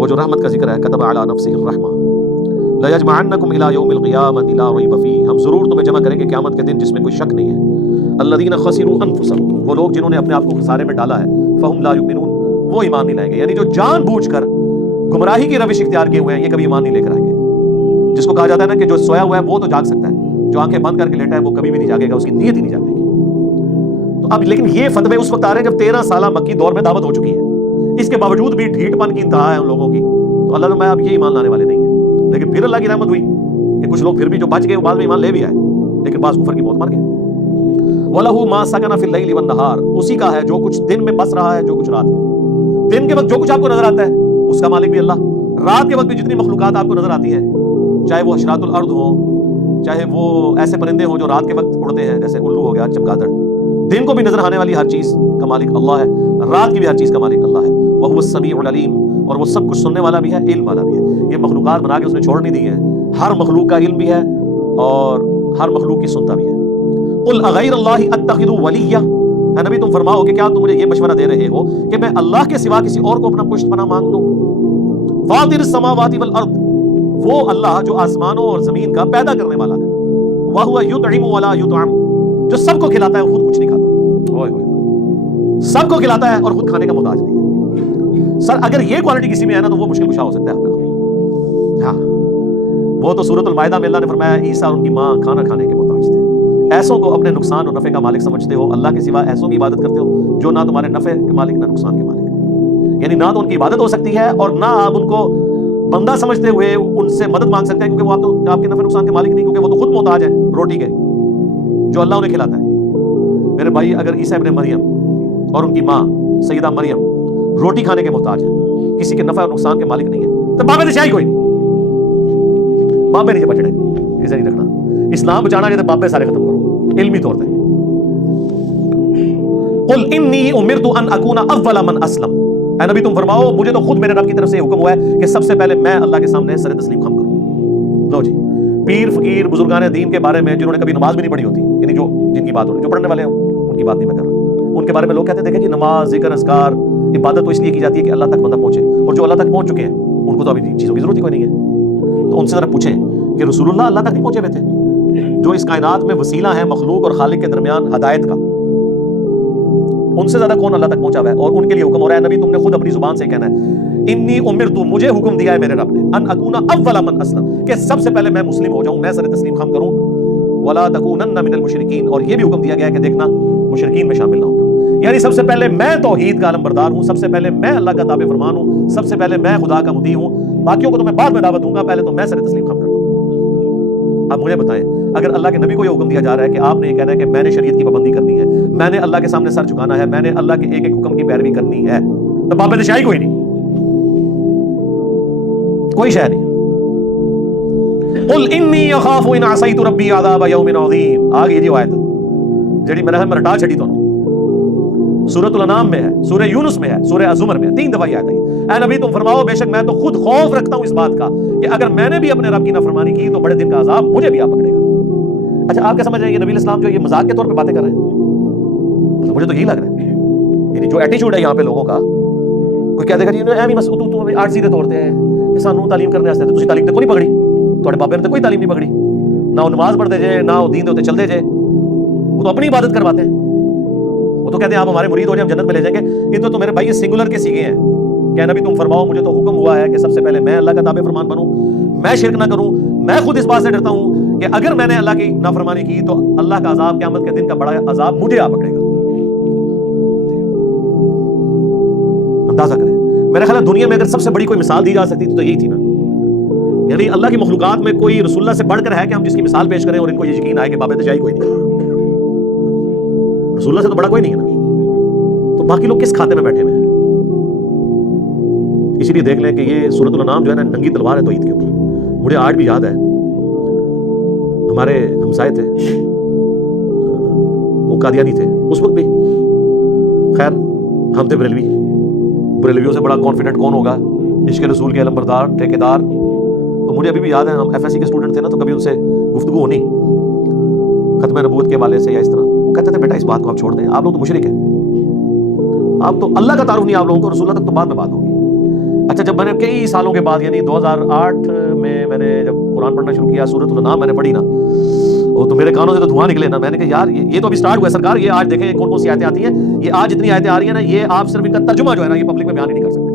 وہ جو رحمت کا ذکر ہے، کتب علی نفسہ الرحمہ لیجمعنکم الی یوم القیامۃ لا ریب فیہ، ہم ضرور تمہیں جمع کریں گے قیامت کے دن جس میں کوئی شک نہیں ہے۔ الذین خسروا انفسهم، وہ لوگ جنہوں نے اپنے آپ کو خسارے میں ڈالا ہے، فہم لا یؤمنون، وہ ایمان نہیں لائیں گے، یعنی جو جان بوجھ کر گمراہی کی روش اختیار کیے ہوئے ہیں یہ کبھی ایمان نہیں لے کر آئیں گے۔ جس کو کہا جاتا ہے نا کہ جو سویا ہوا ہے وہ تو جاگ سکتا ہے، جو آنکھیں بند کر کے لیٹا ہے وہ کبھی بھی نہیں جاگے گا، اس کی نیت ہی نہیں جاگے گی۔ تو اب لیکن یہ فتوے اس وقت آ رہے ہیں جب 13 سالہ مکی دور میں دعوت ہو چکی ہے، اس کے باوجود بھی ڈھیٹ پن کی انتہا ہے ان لوگوں کی۔ تو اللہ نے اب یہ ایمان لانے والے نہیں ہیں، لیکن پھر اللہ کی رحمت ہوئی کہ کچھ لوگ پھر بھی جو بچ گئے وہ بعد میں ایمان لے بھی آئے، لیکن بعض کفر کی موت مر گئے۔ وَلَهُ مَا سَكَنَ فِي اللَّيْلِ وَالنَّهَارِ، اسی کا ہے جو کچھ دن میں بس رہا ہے، جو کچھ رات میں۔ دن کے وقت جو کچھ آپ کو نظر آتا ہے اس کا مالک بھی اللہ، رات کے وقت بھی جتنی مخلوقات آپ کو نظر آتی ہیں، چاہے وہ حشرات الارض ہوں، چاہے وہ ایسے پرندے ہوں جو رات کے وقت اڑتے ہیں جیسے الو ہو گیا، چمگادڑ، دن کو بھی نظر آنے والی ہر چیز کا مالک اللہ ہے، رات کی بھی ہر چیز کا مالک اللہ ہے۔ وَهُوَ السَّمِيعُ الْعَلِيمُ، اور وہ سب کچھ سننے والا بھی ہے، علم والا بھی ہے۔ یہ مخلوقات بنا کے اس نے چھوڑ نہیں دی ہے، ہر مخلوق کا علم بھی ہے اور ہر مخلوق کی سنتا بھی ہے۔ قُلْ أَغَيْرَ اللَّهِ أَتَّخِذُ وَلِيًّا، اے نبی تم فرماؤ کہ کیا تم مجھے یہ مشورہ دے رہے ہو کہ میں اللہ کے سوا کسی اور کو اپنا پشت پناہ مانگ دوں؟ فاطر السماوات والارض، وہ اللہ جو آسمانوں اور زمین کا پیدا کرنے والا ہے۔ وَهُوَ يُطْعِمُ وَلَا يُطْعَمُ، جو سب کو کھلاتا ہے خود کچھ نہیں کھاتا، سب کو کھلاتا ہے اور خود کھانے کا محتاج نہیں ہے۔ سر اگر یہ کوالٹی کسی میں ہے نا تو وہ مشکل کشا ہو سکتا ہے آپ کا۔ ہاں وہ تو سورۃ المائدہ میں اللہ نے فرمایا عیسیٰ اور ان کی ماں کھانا کھانے کے محتاج تھے۔ ایسوں کو اپنے نقصان اور نفع کا مالک سمجھتے ہو، اللہ کے سوا ایسوں کی عبادت کرتے ہو جو نہ تمہارے نفع کے مالک نہ نقصان کے مالک، یعنی نہ تو ان کی عبادت ہو سکتی ہے اور نہ آپ ان کو بندہ سمجھتے ہوئے ان سے مدد مانگ سکتے ہیں، کیونکہ وہ آپ کے نفع نقصان کے مالک نہیں، کیونکہ وہ تو خود محتاج ہے روٹی کے جو اللہ انہیں کھلاتا ہے۔ میرے بھائی اگر عیسیٰ ابن مریم اور ان کی ماں سیدہ مریم روٹی کھانے کے محتاج ہیں، کسی کے نفع اور نقصان کے مالک نہیں ہے، تو بابے نشائی کوئی نہیں، بابے نہیں بچڑے اسے نہیں رکھنا۔ اسلام بچانا چاہتے بابے سارے ختم کرو علمی طور پہ۔ قل انی امرت ان اکون اول من اسلم، اے نبی تم فرماؤ مجھے تو خود میرے رب کی طرف سے حکم ہوا ہے کہ سب سے پہلے میں اللہ کے سامنے سر تسلیم خم کروں۔ لو جی، پیر فقیر بزرگان دین کے بارے میں جنہوں نے کبھی نماز بھی نہیں پڑھی ہوتی، یعنی جو جن کی بات ہو رہی ہے، جو پڑھنے والے ہیں ان کی بات نہیں میں کر رہا، ان کے بارے میں لوگ کہتے ہیں دیکھیں جی نماز ذکر اذکار عبادت تو اس لیے کی جاتی ہے کہ اللہ تک بندہ پہنچے، اور جو اللہ تک پہنچ چکے ہیں ان کو تو ابھی چیزوں کی ضرورت ہی کوئی نہیں ہے۔ تو ان سے ذرا پوچھیں کہ رسول اللہ تک نہیں پہنچے ہوئے تھے، جو اس کائنات میں وسیلہ ہیں مخلوق اور خالق کے درمیان ہدایت کا، ان سے زیادہ کون اللہ تک پہنچا ہوا ہے؟ اور ان کے لیے حکم ہو رہا ہے نبی تم نے خود اپنی زبان سے کہنا ہے انی امرت، مجھے حکم دیا ہے میرے رب نے، ان اکون اول من اسلم، کہ سب سے پہلے میں مسلم ہو جاؤں، میں سر تسلیم خم کروں، ولا تکونن من المشرکین، اور یہ بھی حکم دیا گیا ہے کہ دیکھنا مشرکین میں شامل نہ ہونا، یعنی سب سے پہلے میں توحید کا علم بردار ہوں، سب سے پہلے میں اللہ کا تابع فرمان ہوں، سب سے پہلے میں خدا کا مطیع ہوں، باقیوں کو تو میں بعد میں دعوت دوں گا، پہلے تو میں سر تسلیم خم کرتا ہوں۔ اب مجھے بتائیں اگر اللہ کے نبی کو یہ حکم دیا جا رہا ہے کہ آپ نے یہ کہنا ہے کہ میں نے شریعت کی پابندی کرنی ہے، میں نے اللہ کے سامنے سر جھکانا ہے، میں نے اللہ کے ایک ایک حکم کی پیروی کرنی ہے، تو باب نشائی کوئی نہیں، کوئی شے نہیں۔ قل انی اخاف ان عصیت ربی عذاب یوم عظیم، آگے یہ آیت جڑی میں رٹا چھڑی تو سورۃ الانعام میں ہے، سورہ یونس میں ہے، سورہ الزمر میں ہے، 3 دفعہ یہ آیت ہے۔ اے نبی تم فرماؤ بے شک میں تو خود خوف رکھتا ہوں اس بات کا کہ اگر میں نے بھی اپنے رب کی نافرمانی کی تو بڑے دن کا عذاب مجھے بھی آ پکڑے گا۔ اچھا آپ کیا سمجھ رہے ہیں یہ نبی اسلام جو یہ مذاق کے طور پہ باتیں کر رہے ہیں؟ مجھے تو یہی لگ رہا ہے، یعنی جو ایٹیچیوڈ ہے یہاں پہ لوگوں کا، کوئی کہہ دے گا جی ایویں بس تو آٹھ سیدھے توڑتے ہیں، سانو تعلیم کرنے واسطے تسی تعلیم تے کوئی نہیں پکڑی، تواڈے بابے نے تے کوئی تعلیم نہیں پکڑی، نہ وہ نماز پڑھتے جے نہ وہ دین دے اوتے چلتے جے، وہ تو اپنی عبادت کرواتے ہیں، وہ تو کہتے ہیں آپ ہمارے مرید ہو جائیں ہم جنت میں لے جائیں گے۔ یہ تو میرے بھائی یہ سنگولر کے سیگے ہیں کہ نبی تم فرماؤ مجھے تو حکم ہوا ہے کہ سب سے پہلے میں اللہ کا تابع فرمان بنوں، میں شرک نہ کروں، میں خود اس بات سے ڈرتا ہوں کہ اگر میں نے اللہ کی نافرمانی کی تو اللہ کا عذاب قیامت کے دن کا بڑا عذاب مجھے آ پکڑے گا۔ اندازہ کریں، میرا خیال ہے دنیا میں اگر سب سے بڑی کوئی مثال دی جا سکتی تو یہی تھی نا، یعنی اللہ کی مخلوقات میں کوئی رسول اللہ سے بڑھ کر ہے کہ ہم جس کی مثال پیش کریں اور ان کو یہ یقین آئے کہ باب نجائی کوئی نہیں، رسول اللہ سے تو بڑا کوئی نہیں ہے نا، تو باقی لوگ کس کھاتے میں بیٹھے ہوئے ہیں؟ اسی لیے دیکھ لیں کہ یہ سورۃ الانعام جو ہے نا ننگی تلوار ہے توحید کے اوپر۔ مجھے آج بھی یاد ہے ہمارے ہمسائے تھے وہ قادیانی تھے اس وقت بھی، خیر ہم تھے بریلویوں سے بڑا کانفیڈنٹ کون ہوگا، عشق رسول کے علم بردار ٹھیکیدار۔ تو مجھے ابھی بھی یاد ہے ہم ایف ایس سی کے اسٹوڈنٹ تھے نا، تو کبھی ان سے گفتگو ہونی ختم نبوت کے حوالے سے یا اس طرح، وہ کہتے تھے بیٹا اس بات کو آپ چھوڑ دیں، آپ لوگ تو مشرک ہیں، آپ تو اللہ کا تعارف نہیں آپ لوگوں کو، رسول اللہ تک تو بعد میں بات ہوگی۔ اچھا جب میں نے کئی سالوں کے بعد یعنی 2008 میں میں نے جب قرآن پڑھنا شروع کیا سورۃ الانعام میں نے پڑھی نا، وہ تو میرے کانوں سے تو دھواں نکلے نا. میں نے کہا یار یہ تو ابھی سٹارٹ ہوا ہے سرکار، یہ آج دیکھیں کون کون سی آیتیں آتی ہیں، یہ آج اتنی آیتیں آ رہی ہیں نا، یہ آپ صرف ان کا ترجمہ جو ہے نا یہ پبلک میں بیان ہی نہیں کر سکتے.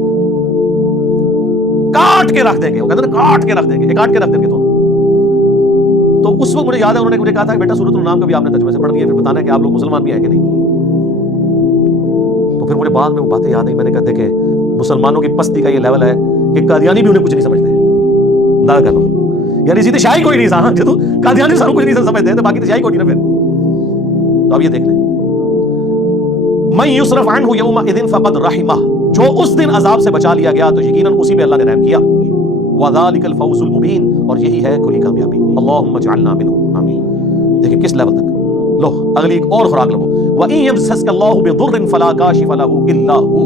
کاٹ کے رکھ دیں گے، وہ کہتے ہیں کاٹ کے رکھ دیں گے، کاٹ کے رکھ دیں گے. تو اس وقت مجھے یاد ہے انہوں نے مجھے کہا تھا کہ بیٹا سورۃ الانعام کا بھی آپ نے ترجمے سے پڑھ لیا، پھر بتانا ہے کہ آپ لوگ مسلمان بھی ہیں کہ نہیں. تو پھر مجھے بعد میں وہ باتیں یاد آئیں. میں نے کہا دیکھیں مسلمانوں کی پستی کا یہ لیول ہے کہ قادیانی بھی انہیں کچھ نہیں سمجھتے. اندازہ کر لو یعنی سیدھے شاہی کوئی نہیں تھا جو قادیانی ساروں کچھ نہیں سمجھتے تو باقی تو شاہی کوئی نہیں نا. پھر تو اب یہ دیکھ لیں من یصرف عنہ یومئذ فقد رحمہ، جو اس دن عذاب سے بچا لیا گیا تو یقیناً اسی پہ اللہ نے رحم کیا. وذالک الفوز المبین، اور یہی ہے کھلی کامیابی. اللہم اجعلنا منہم، آمین. دیکھیں کس لیول تک. لو اگلی ایک اور خوراک لو. وَإِن يَمْسَسْكَ اللَّهُ بِضُرٍّ فَلَا كَاشِفَ لَهُ إِلَّا هُوَ،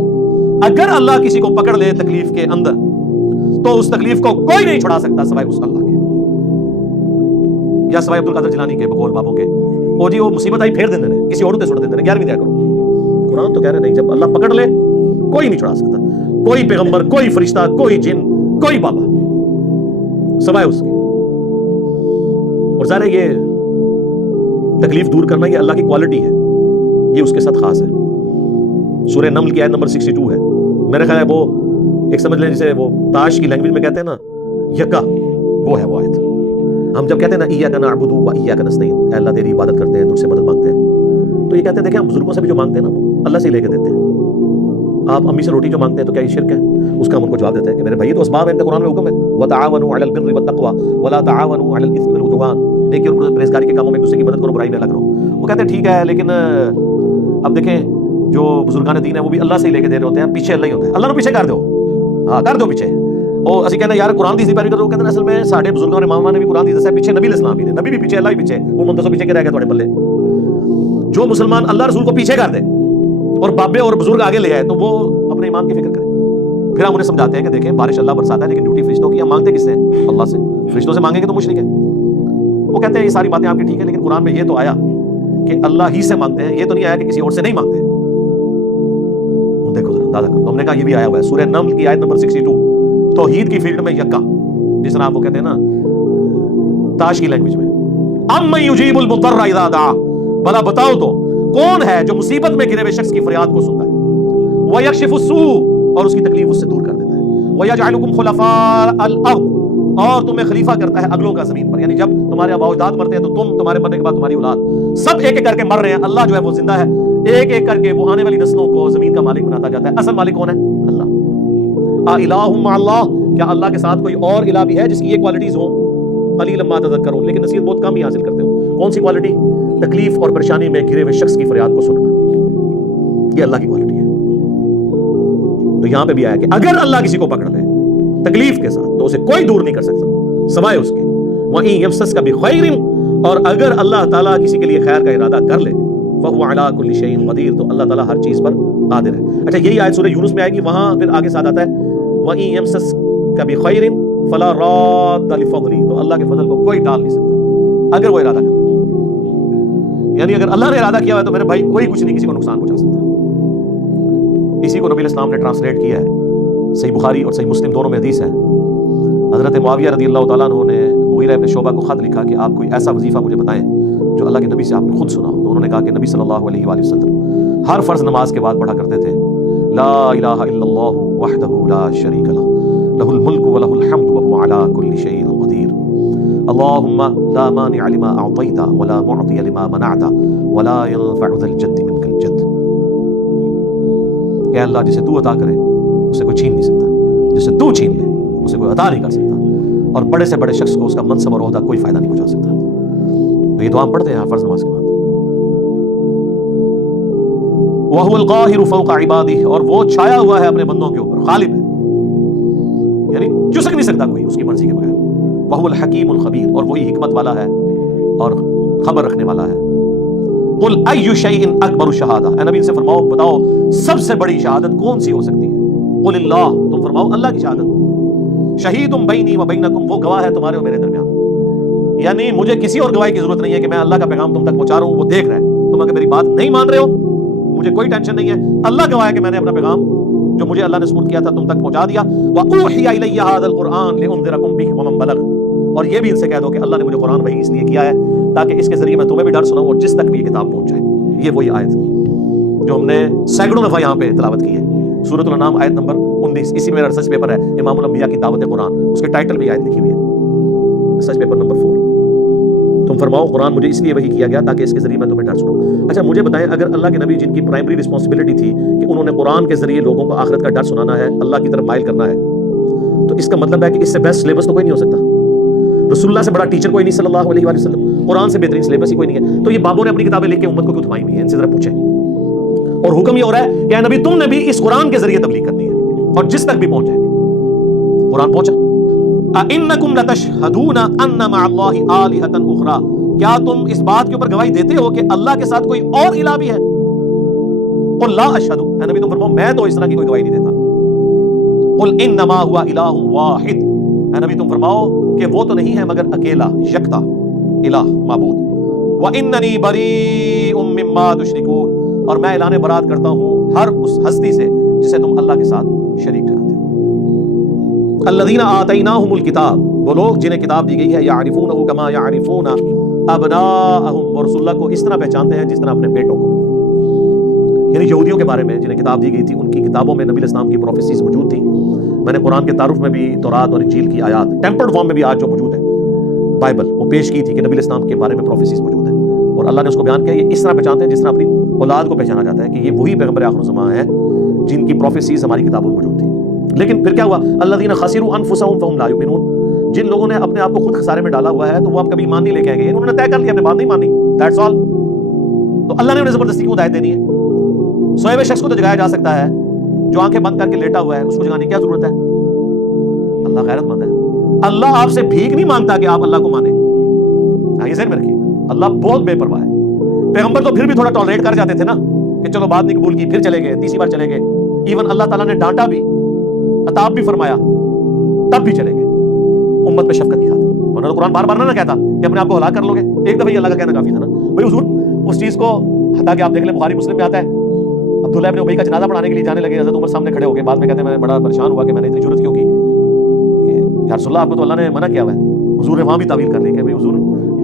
اگر اللہ کسی کو پکڑ لے تکلیف کے اندر تو اس تکلیف کو کوئی نہیں چھڑا سکتا سوائے اس اللہ کے، یا سوائے عبد القادر جیلانی کے بقول بابوں کے. او جی وہ مصیبت آئی پھیر دیندے نے، کسی اور تے سن دیندے نے، 11ویں دیا کرو. قرآن تو کہہ رہے نہیں، جب اللہ پکڑ لے کوئی نہیں چھڑا سکتا، کوئی پیغمبر، کوئی فرشتہ، کوئی جن، کوئی بابا سوائے اس کے. اور ظاہر ہے یہ تکلیف دور کرنا یہ اللہ کی کوالٹی ہے، یہ اس کے ساتھ خاص ہے. سورہ نمل کی آیت نمبر 62 ہے. میرے خیال ہے وہ ایک سمجھ لیں جسے وہ تاش کی لینگویج میں کہتے ہیں نا یکا، وہ ہے وہ آیت. ہم جب کہتے ہیں نا ایاک نعبد و ایاک نستعین، اے اللہ تیری عبادت کرتے ہیں، تجھ سے مدد مانگتے ہیں، تو یہ کہتے ہیں دیکھیں ہم بزرگوں سے بھی جو مانگتے ہیں نا وہ اللہ سے ہی لے کے دیتے ہیں. آپ امی سے روٹی جو مانگتے ہیں تو کیا یہ شرک ہے؟ اس کا ہم ان کو جواب دیتے ہیں کہ میرے بھائی یہ تو اسباب ہیں، قرآن میں حکم ہے وتعاونوا علی البر والتقوى ولا تعاونوا علی الاثم والعدوان، نیکی اور پرہیزگاری کے کاموں میں ایک دوسرے کی مدد کرو، برائی میں الگ رہو. وہ کہتے ہیں ٹھیک ہے لیکن اب دیکھیں جو بزرگان دین ہے وہ بھی اللہ سے ہی لے کے دے رہے ہوتے ہیں، پیچھے اللہ ہی ہوتا ہے. اللہ نے پیچھے کر دو، ہاں کر دو پیچھے. اور اسی کہتے ہیں یار قرآن دی پیروی کرو، کہتے ہیں اصل میں ساڈے بزرگوں نے اماماں نے بھی قرآن دی دسیا پیچھے نبی الاسلام بھی نے، نبی بھی پیچھے اللہ بھی پیچھے، وہ منتظر پیچھے کے رہ گئے تھوڑے پلے. جو مسلمان اللہ رسول کو پیچھے کر دے اور بابے اور بزرگ آگے لے آئے تو وہ اپنے ایمان کی فکر کرے. پھر ہم انہیں سمجھاتے ہیں کہ دیکھیں بارش اللہ برساتا ہے لیکن ڈیوٹی فرشتوں کی، ہم مانگتے کس سے؟ اللہ سے. فرشتوں سے مانگیں گے تو مشرک ہے. وہ کہتے ہیں یہ ساری باتیں آپ کی ٹھیک ہے لیکن قرآن میں یہ تو آیا کہ اللہ ہی سے مانگتے ہیں، یہ تو نہیں آیا کہ کسی اور سے نہیں مانگتے. دیکھو ذرا اندازہ کرو، ہم نے کہا یہ بھی آیا ہوا ہے سورہ نمل کی آیت نمبر 62، توحید کی فیلڈ میں یکا، جس طرح آپ وہ کہتے ہیں نا تاش کی لینگویج میں. امن یجیب المضطر اذا دعا، بھلا بتاؤ تو کون ہے جو مصیبت میں گرے ہوئے شخص کی فریاد کو سنتا ہے، ویکشف السوء، اور اس کی تکلیف اس سے دور کر دیتا ہے، ویجعلکم خلفاء الارض، اور تمہیں خلیفہ کرتا ہے اگلوں کا زمین پر. یعنی جب تمہارے ابا اجداد مرتے ہیں تو تم، تمہارے مرنے کے بعد تمہاری اولاد، سب ایک ایک کر کے مر رہے ہیں، اللہ جو ہے وہ زندہ ہے، ایک ایک کر کے وہ آنے والی نسلوں کو زمین کا مالک بناتا جاتا ہے. اصل مالک کون ہے؟ اللہ. الہ مع اللہ، کیا اللہ کے ساتھ کوئی اور الہ بھی ہے جس کی یہ کوالٹیز ہوں؟ قلیلا ما تذکرون، لیکن نصیحت بہت کم ہی حاصل کرتے ہو. کون سی کوالٹی؟ تکلیف اور پریشانی میں گھرے ہوئے شخص کی فریاد کو سننا، یہ اللہ کی کوالٹی ہے. تو یہاں پہ بھی آیا کہ اگر اللہ کسی کو پکڑ لے تکلیف کے ساتھ تو اسے کوئی دور نہیں کر سکتا سوائے اس کے. وَإِن يَمْسَسْكَ بِخَيْرٍ، اور اگر اللہ تعالیٰ کسی کے لیے خیر کا ارادہ کر لے، فَهُوَ عَلَىٰ كُلِّ شَيْءٍ قَدِيرٌ، تو اللہ تعالیٰ ہر چیز پر قادر ہے. اچھا یہی آیت سورہ یونس میں آئے گی، وہاں پھر آگے ساتھ آتا ہے وَإِن يَمْسَسْكَ بِخَيْرٍ فَلَا رَادَّ لِفَضْلِهِ، تو اللہ کے فضل کو کوئی ٹال نہیں سکتا اگر وہ ارادہ کر لے. یعنی اگر اللہ نے ارادہ کیا ہے تو میرے بھائی کوئی کچھ نہیں کسی کو نقصان پہنچا سکتا. اسی کو نبی الاسلام نے ٹرانسلیٹ کیا ہے، صحیح بخاری اور صحیح مسلم دونوں میں حدیث ہے. حضرت معاویہ رضی اللہ تعالیٰ عنہ نے مغیرہ ابن شعبہ کو خط لکھا کہ آپ کوئی ایسا وظیفہ مجھے بتائیں جو اللہ کے نبی سے آپ نے خود سنا ہو. تو انہوں نے کہا کہ نبی صلی اللہ علیہ وآلہ وسلم ہر فرض نماز کے بعد پڑھا کرتے تھے لا الہ الا اللہ وحدہ لا شریک لہ لہ الملک ولہ الحمد وہو علی کل شیء قدیر اللہم لا مانع لما اعطیت ولا معطی لما منعت ولا ينفع ذا الجد منک الجد. کہ اللہ جسے تو عطا کرے اسے کوئی چھین نہیں سکتا، جسے تو چھین لے اسے کوئی عطا نہیں کر سکتا، اور بڑے سے بڑے شخص کو اس کا منصب اور عہدہ کوئی فائدہ نہیں پہنچا سکتا. تو یہ دعا ہم پڑھتے ہیں فرض نماز کے بعد. وَهُوَ الْقَاهِرُ فَوْقَ عِبَادِهِ، اور وہ چھایا ہوا ہے اپنے بندوں کے اوپر، غالب ہے، یعنی چسک نہیں سکتا کوئی اس کی مرضی کے بغیر. وَهُوَ الْحَكِيمُ الْخَبِيرُ، اور وہی حکمت والا ہے اور خبر رکھنے والا ہے. قُلْ أَيُّ شَيْءٍ أَكْبَرُ شَهَادَةً، اے نبی ان سے فرماؤ بتاؤ سب سے بڑی شہادت کون سی ہو سکتی ہے؟ قُلِ اللَّهُ، تم فرماؤ اللہ کی شہادت. شہید بینی و بینکم، وہ گواہ ہے تمہارے اور میرے درمیان. یعنی مجھے کسی اور گواہی کی ضرورت نہیں ہے کہ میں اللہ کا پیغام تم تک پہنچا رہا ہوں، وہ دیکھ رہا ہے. تم اگر میری بات نہیں مان رہے ہو مجھے کوئی ٹینشن نہیں ہے، اللہ گواہ ہے کہ میں نے اپنا پیغام جو مجھے اللہ نے سپرد کیا تھا تم تک پہنچا دیا. وَأُوحِيَ إِلَيَّ هَذَا الْقُرْآنُ لِأُنذِرَكُمْ بِهِ وَمَنْ بَلَغَ, اور یہ بھی ان سے کہہ دو کہ اللہ نے مجھے قرآن وحی اس لیے کیا ہے تاکہ اس کے ذریعے میں تمہیں بھی ڈر سناؤں اور جس تک بھی یہ کتاب پہنچ جائے. یہ وہی آیت جو ہم نے سینکڑوں دفعہ یہاں پہ تلاوت کی ہے, سورۃ الانعام آیت نمبر 19. اسی میں میرا ریسرچ پیپر ہے امام الانبیاء کی دعوت قرآن, اس کے ٹائٹل بھی آیت لکھی ہوئی ہے, ریسرچ پیپر نمبر 4. تم فرماؤ قرآن مجھے اس لیے وحی کیا گیا تاکہ اس کے ذریعے میں تمہیں ڈر سناؤں. اچھا مجھے بتائیں, اگر اللہ کے نبی جن کی پرائمری رسپانسبلٹی تھی کہ انہوں نے قرآن کے ذریعے لوگوں کو آخرت کا ڈر سنانا ہے, اللہ کی طرف مائل کرنا ہے, تو اس کا مطلب ہے کہ اس سے بیسٹ سلیبس تو کوئی نہیں ہو سکتا. رسول اللہ سے بڑا ٹیچر کوئی نہیں صلی اللہ علیہ وآلہ وسلم, قرآن سے بہترین سلیبس ہی کوئی نہیں ہے. تو یہ بابوں نے اپنی کتابیں لکھ کے امت کو کیوں تھمائی ہوئی ہیں, ان سے ذرا پوچھیں. اور حکم یہ ہو رہا ہے کہ اے نبی تم نے بھی اس قرآن کے ذریعے تبلیغ کرنی ہے اور جس تک بھی پہنچے. قرآن پہنچا. اَإِنَّكُمْ لَتَشْهَدُونَ أَنَّ مَعَ اللَّهِ آلِهَةً أُخْرَى, کیا تم اس بات کے اوپر گواہی دیتے ہو کہ اللہ کے ساتھ کوئی اور الہ بھی ہے؟ قُلْ لَا أَشْهَدُ, اے نبی تم فرماؤ میں تو اس طرح کی کوئی گواہی نہیں دیتا. قُلْ إِنَّمَا هُوَ إِلَٰهٌ وَاحِدٌ, اے نبی تم فرماؤ کہ وہ تو نہیں ہے مگر اکیلا یکتا الہ معبود. وَإِنَّنِي بَرِيءٌ مِّمَّا تُشْرِكُونَ, اور میں اعلان برات کرتا ہوں ہر اس ہستی سے جسے تم اللہ کے ساتھ شریک ٹھہراتے ہو. الَّذِينَ آتَيْنَاهُمُ الْكِتَابَ, وہ لوگ جنہیں کتاب دی گئی ہے, يَعْرِفُونَهُ كَمَا يَعْرِفُونَ أَبْنَاءَهُمْ, وہ رسول اللہ کو اس طرح پہچانتے ہیں جس طرح اپنے بیٹوں کو. یعنی یہودیوں کے بارے میں جنہیں کتاب دی گئی تھی ان کی کتابوں میں نبی اسلام کی پروفیسیز موجود تھیں. میں نے قرآن کے تعارف میں بھی تورات اور انجیل کی آیات ٹیمپرڈ فارم میں بھی آج جو موجود ہے بائبل وہ پیش کی تھی کہ نبی اسلام کے بارے میں پروفیسیز موجود ہیں, اور اللہ نے اس کو بیان کیا. یہ اس طرح پہچانتے ہیں جس طرح اپنی اولاد کو پہچانا جاتا ہے کہ یہ وہی پیغمبر آخر الزمان ہے جن کی پروفیسیز ہماری کتابوں میں موجود تھی. لیکن پھر کیا ہوا؟ الذین خسروا انفسهم فهم لا یؤمنون, جن لوگوں نے اپنے آپ کو خود خسارے میں ڈالا ہوا ہے تو وہ اب کبھی ایمان نہیں لے کے آئیں گے. انہوں نے طے کر لیا, اپنے بات نہیں مانی, دیٹس آل. تو اللہ نے انہیں زبردستی کیوں ہدایت دینی ہے؟ سوئے ہوئے شخص کو تو جگایا جا سکتا ہے, جو آنکھیں بند کر کے لیٹا ہوا ہے اس کو جگانے کی کیا ضرورت ہے؟ اللہ غیرت مند ہے. اللہ آپ سے بھیک نہیں مانگتا کہ آپ اللہ کو مانیں. یہ ذہن میں رکھیے, اللہ بہت بے پرواہ ہے. پیغمبر تو پھر بھی تھوڑا ٹالریٹ کر جاتے تھے نا کہ چلو بات نہیں قبول کی, پھر چلے گئے, تیسری بار چلے گئے. ایون اللہ تعالیٰ نے ڈانٹا بھی, عتاب بھی فرمایا, تب بھی چلے گئے امت پہ شفقت کی خاطر. ورنہ تو قرآن بار بار نہ کہتا کہ اپنے آپ کو ہلاک کر لو گے, ایک دفعہ ہی اللہ کا کہنا کافی تھا نا بھائی حضور. اس چیز کو حتیٰ کہ آپ دیکھ لیں بخاری مسلم میں آتا ہے, عبداللہ ابن ابی کا جنازہ پڑھانے کے لیے جانے لگے, حضرت عمر سامنے کھڑے ہو گئے. بعد میں کہتے ہیں میں بڑا پریشان ہوا کہ میں نے اتنی ضرورت کیوں کی, کہ یا رسول اللہ آپ کو تو اللہ نے منع کیا ہوا ہے. حضور نے وہاں بھی تعویل کر لی کہ بھائی حضور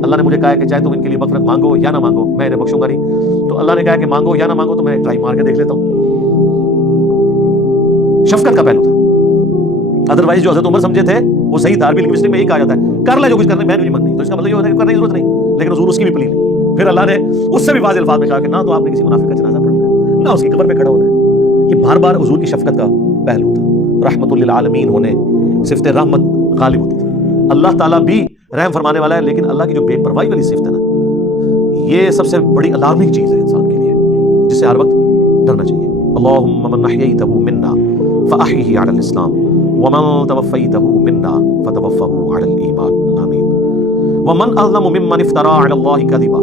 اللہ نے مجھے کہا ہے کہ چاہے تم ان کے لیے مغفرت مانگو یا نہ مانگو میں انہیں بخشوں گا نہیں. تو اللہ نے کہا کہ مانگو یا نہ مانگو تو میں ٹرائی مار کے دیکھ لیتا ہوں. شفقت کا پہلو تھا. ادروائز جو حضرت عمر سمجھے تھے وہ صحیح تھا. عربی لنگوسٹک میں یہی کہا جاتا ہے کر لے جو کچھ کرنا, میں نہیں مانگنی, تو اس کا مطلب یہ ہوتا ہے کہ کرنے کی ضرورت نہیں. لیکن حضور اس کی بھی پلی لی. پھر اللہ نے اس سے بھی واضح الفاظ میں کہا کہ نہ تو آپ نے کسی منافق کا جنازہ پڑھنا ہے, نہ اس کی قبر پہ کھڑا ہونا ہے. یہ بار بار حضور کی شفقت کا پہلو تھا. رحمت للعالمین ہونے صفت رحمت غالب ہوتی تھی. اللہ تعالیٰ بھی رحم فرمانے والا ہے, لیکن اللہ کی جو بے پرواہی والی صفت ہے نا, یہ سب سے بڑی الارمنگ چیز ہے انسان کے لیے, جس سے ہر وقت ڈرنا چاہیے. اللہم من احییتہ منا فاحیہ علی الاسلام ومن توفیتہ منا فتوفہ علی الایمان آمین. ومن اظلم ممن افترى علی اللہ کذبا,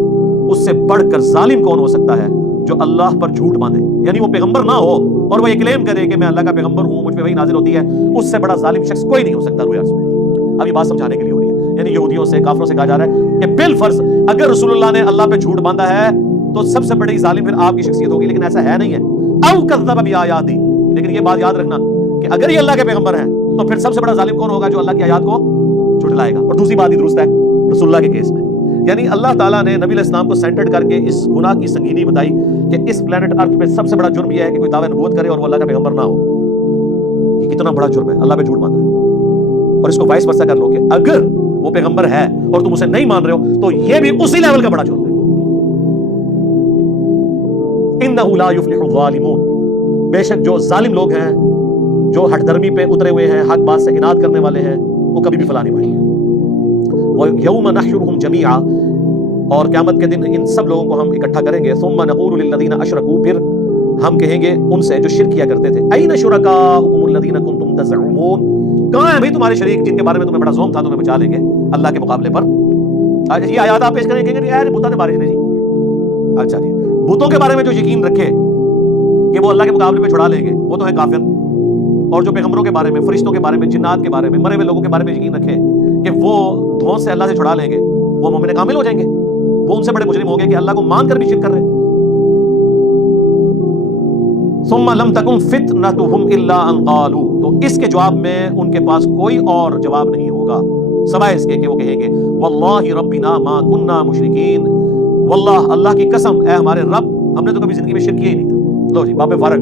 اس سے بڑھ کر ظالم کون ہو سکتا ہے جو اللہ پر جھوٹ باندھے, یعنی وہ پیغمبر نہ ہو اور وہ یہ کلیم کرے کہ میں اللہ کا پیغمبر ہوں, مجھ پہ وحی نازل ہوتی ہے. اس سے بڑا ظالم شخص کوئی نہیں ہو سکتا روئے عرض میں. اب یہ بات سمجھانے کے لیے ہو رہی ہے, یعنی یہودیوں سے کافروں سے کہا جا رہا ہے کہ بالفرض اگر رسول اللہ نے اللہ پہ جھوٹ باندھا ہے تو سب سے بڑی ظالم پھر آپ کی شخصیت ہوگی, لیکن ایسا ہے نہیں ہے. او کذب بآیاتی, لیکن یہ بات یاد رکھنا کہ اگر یہ اللہ کے پیغمبر ہیں تو پھر سب سے بڑا ظالم کون ہوگا جو اللہ کی آیات کو جھٹلائے گا. اور دوسری بات ہی درست ہے رسول اللہ کے کیس میں, یعنی اللہ تعالیٰ نے نبی علیہ السلام کو سینٹرڈ کر کے اس گناہ کی سنگینی بتائی کہ اس پلانٹ ارتھ پہ سب سے بڑا جرم یہ ہے کہ کوئی دعویٰ نبوت کرے اور وہ اللہ کا پیغمبر نہ ہو. یہ کتنا بڑا جرم ہے, اللہ پہ جھوٹ باندھ رہے. اور اس کو وائس ورسا کر لو کہ اگر وہ پیغمبر ہے اور تم اسے نہیں مان رہے ہو تو یہ بھی اسی لیول کا بڑا جرم ہے. انہ لا یفلح الظالمون, بے شک جو ظالم لوگ ہیں, جو ہٹ دھرمی پہ اترے ہوئے ہیں, حق بات سے اناد کرنے والے ہیں, وہ کبھی بھی فلاح نہیں پائیں گے. وَيَوْمَ نَحْشُرُهُمْ جَمِيعًا, اور قیامت کے دن ان سب لوگوں کو ہم اکٹھا کریں گے. ثُمَّ نَقُولُ لِلَّذِينَ أَشْرَكُوا, پھر ہم کہیں گے ان سے جو شرک کیا کرتے تھے, أَيْنَ شُرَكَاؤُكُمُ الَّذِينَ كُنتُمْ تَزْعُمُونَ, کہاں ہیں بھائی تمہارے شریک جن کے بارے میں تمہیں بڑا زوم تھا تمہیں بچا لیں گے اللہ کے مقابلے پر. یہ آیات آپ پیش کریں گے یار بتوں کے بارے میں جی, اچھا جی بتوں کے بارے میں جو یقین رکھے کہ وہ اللہ کے مقابلے پہ چھڑا لیں گے وہ تو ہے کافر. اور جو پیغمبروں کے بارے میں, فرشتوں کے بارے میں, جنات کے بارے میں, مرے ہوئے لوگوں کے بارے میں یقین رکھے کہ وہ دھون سے اللہ سے چھڑا لیں گے, وہ مومن کامل ہو جائیں گے. وہ ان سے بڑے مجرم ہوں گے کہ اللہ کو مان کر بھی شرک کر رہے ہیں. ثم لم تکن فتنتهم الا ان قالوا، تو اس کے جواب میں ان کے پاس کوئی اور جواب نہیں ہوگا سوائے اس کے کہ وہ کہیں گے واللہ ربنا ما کننا مشرکین، واللہ اللہ کی قسم اے ہمارے رب ہم نے تو کبھی زندگی میں شرک کیا ہی نہیں تھا۔ لو جی بابے فارغ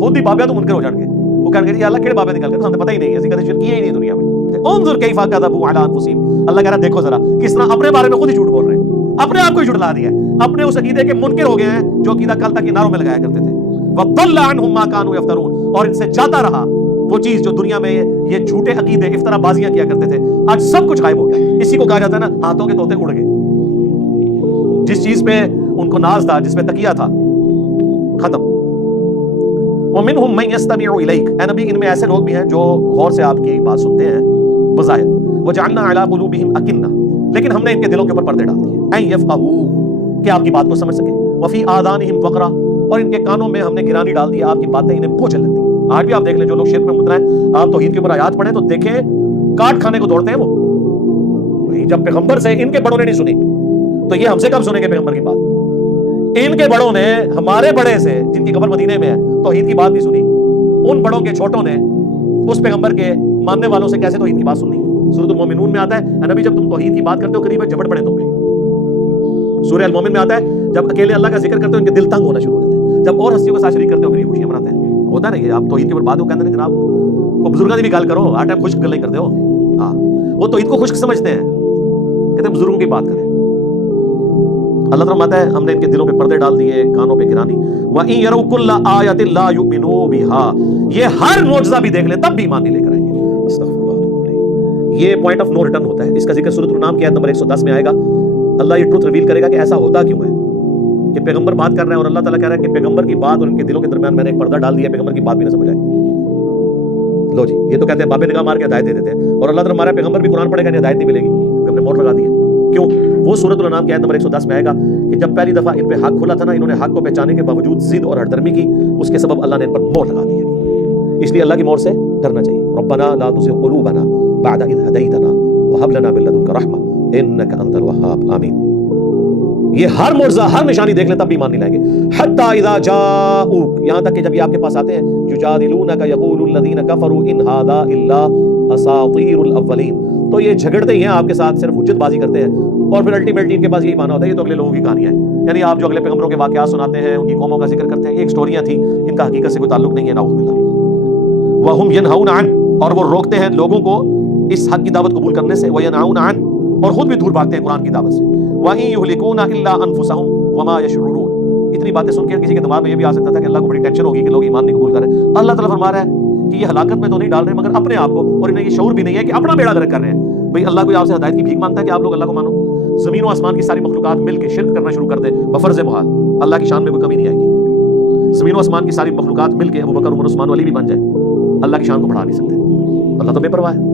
خود ہی بابے تو منکر ہو جان گے، وہ کہیں گے جی اللہ کیڑے بابے نکال کر ہمیں پتہ ہی نہیں ہے، اسی کدی شرک کیا ہی نہیں دنیا میں۔ انظر کیف کذبوا علی انفسہم، اللہ کہہ رہا دیکھو ذرا کس طرح اپنے بارے میں خود ہی جھوٹ بول رہے ہیں، اپنے آپ کو ہی جھٹلا دیا ہے، اپنے اس عقیدے کے منکر ہو گئے ہیں جو عقیدہ کل تک کناروں میں لگایا کرتے تھے۔ وضل عنہم ما كانوا يفترون، اور ان سے جاتا رہا وہ چیز جو دنیا میں یہ جھوٹے عقیدے افترا بازیاں کیا کرتے تھے، آج سب کچھ غائب ہو گیا۔ اسی کو کہا جاتا ہے نا ہاتھوں کے طوطے اڑ گئے، جس چیز پہ ان کو ناز تھا، جس پہ تکیہ تھا، ختم۔ ومنہم من یستمع الیک، اے نبی ان میں ایسے لوگ بھی ہیں جو غور سے آپ کی بات سنتے ہیں بظاہر، وجعلنا علی قلوبہم اکنہ، لیکن ہم نے ان کے دلوں کے اوپر پردے ڈال دیے، ان یفقہوا، کہ آپ کی بات کو سمجھ سکیں، وفی آذانہم وقرا، اور ان کے کانوں میں ہم نے گرانی ڈال دی، آپ کی باتیں انہیں بوجھل لگتی ہیں۔ آج بھی آپ دیکھ لیں جو لوگ شرک میں مبتلا ہیں، آپ توحید کے اوپر آیات پڑھیں تو دیکھیں کاٹ کھانے کو دوڑتے ہیں وہ، جب پیغمبر سے ان کے بڑوں نے نہیں سنی تو یہ ہم سے کب سنیں گے پیغمبر کی بات؟ ان کے بڑوں نے ہمارے بڑے سے جن کی قبر مدینے میں ہے توحید کی بات نہیں سنی، ان بڑوں کے چھوٹوں نے اس پیغمبر کے ماننے والوں سے کیسے توحید کی بات سنی؟ سورۃ المومنون میں آتا ہے اے نبی جب تم توحید کی بات کرتے ہو قریب جھپٹ پڑے تم پہ۔ سورہ المومن میں آتا ہے جب اکیلے اللہ کا ذکر کرتے ہو ان کے دل تنگ ہونا شروع ہو جاتے ہیں، جب اور ہستیوں کے ساتھ شریک کرتے ہو پھر یہ خوشیاں مناتے ہیں۔ ہوتا نہیں ہے آپ توحید کے اوپر بات ہو کہتے ہیں جناب وہ بزرگوں کی بھی گال کرو، ہر ٹائم خشک نہیں کرتے ہو، ہاں وہ توحید کو خشک سمجھتے ہیں، کہتے ہیں بزرگوں کی بات کریں۔ اللہ تعالیٰ فرماتا ہے ہم نے ان کے دلوں پہ پردے ڈال دیے، کانوں پہ گرانی۔ وَإِن يَرَوْا كُلَّ آيَةٍ لَا يُؤْمِنُوا بِهَا، یہ ہر معجزہ بھی دیکھ لیں تب بھی ایمان نہیں لے کر آئیں گے۔ استغفر اللہ، یہ پوائنٹ آف نو ریٹرن ہوتا ہے، اس کا ذکر سورۃ الانعام کی آیت نمبر 110 میں آئے گا۔ اللہ یہ ٹروتھ ریویل کرے گا کہ ایسا ہوتا کیوں ہے کہ پیغمبر بات کر رہے ہیں اور اللہ تعالیٰ کہہ رہا ہے کہ پیغمبر کی بات اور ان کے دلوں کے درمیان میں نے ایک پردہ ڈال دیا، پیغمبر کی بات بھی نہ سمجھ آئے۔ لو جی یہ تو کہتے ہیں بابے نگاہ مار کے ہدایت دے دیتے ہیں، اور اللہ تعالیٰ ہمارا پیغمبر بھی قرآن پڑھے گا نہیں ہدایت نہیں ملے گی کیونکہ ہم نے مور لگا دی ہے۔ کیوں؟ وہ سورۃ الانعام کی آیت نمبر 110 میں آئے گا کہ جب پہلی دفعہ ان پہ حق کھلا تھا نا، انہوں نے حق کو پہچانے کے باوجود ضد اور ہردرمی کی، اس کے سبب اللہ نے ان پر مور لگا دی ہے۔ اس لیے اللہ کی مور سے ڈرنا چاہیے۔ ربنا لا تزغ قلوبنا بعد اذ هديتنا وهب لنا من لدنك رحمة انك انت الوهاب، آمین۔ یہ ہر معجزہ ہر نشانی دیکھ لیں تب بھی ایمان نہیں لائیں گے۔ حتی اذا جاؤک، یہاں تک کہ جب یہ آپ کے پاس آتے ہیں، یجادلونک یقول الذین کفروا ان ھذا الا اساطیر الاولین، تو یہ جھگڑتے ہی ہیں آپ کے ساتھ، صرف حجت بازی کرتے ہیں، اور پھر الٹیمیٹلی ان کے پاس یہی مانا ہوتا ہے یہ تو اگلے لوگوں کی کہانیاں ہیں، یعنی آپ جو اگلے پیغمبروں کے واقعات سناتے ہیں، ان کی قوموں کا ذکر کرتے ہیں، یہ ایک سٹوریاں تھیں، ان کا حقیقت سے کوئی تعلق نہیں ہے، نعوذ باللہ۔ وہم ینہون عن، اور وہ روکتے ہیں لوگوں کو اس حق کی دعوت قبول کرنے سے، وینہون عن، اور خود بھی دور بھاگتے ہیں قرآن کی دعوت سے۔ وَإِن يُهْلِكُونَ إِلَّا أَنفُسَهُمْ وَمَا يَشْعُرُونَ، اتنی باتیں سن کے کسی کے دماغ میں یہ بھی آ سکتا تھا کہ اللہ کو بڑی ٹینشن ہوگی کہ لوگ ایمان نہیں قبول کر رہے۔ اللہ تعالیٰ فرما رہا ہے کہ یہ ہلاکت میں تو نہیں ڈال رہے مگر اپنے آپ کو، اور انہیں یہ شعور بھی نہیں ہے کہ اپنا بیڑا غرق کر رہے ہیں۔ بھئی اللہ کوئی آپ سے ہدایت کی بھیک مانگتا ہے کہ آپ لوگ اللہ کو مانو؟ زمین و آسمان کی ساری مخلوقات مل کے شرک کرنا شروع کر دے بفرض محال، اللہ کی شان میں کوئی کمی نہیں آئے گی۔ زمین و آسمان کی ساری مخلوقات مل کے ابو بکر عمر عثمان علی بھی بن جائے، اللہ کی شان کو بڑھا نہیں سکتے، اللہ تو بے پرواہ ہے۔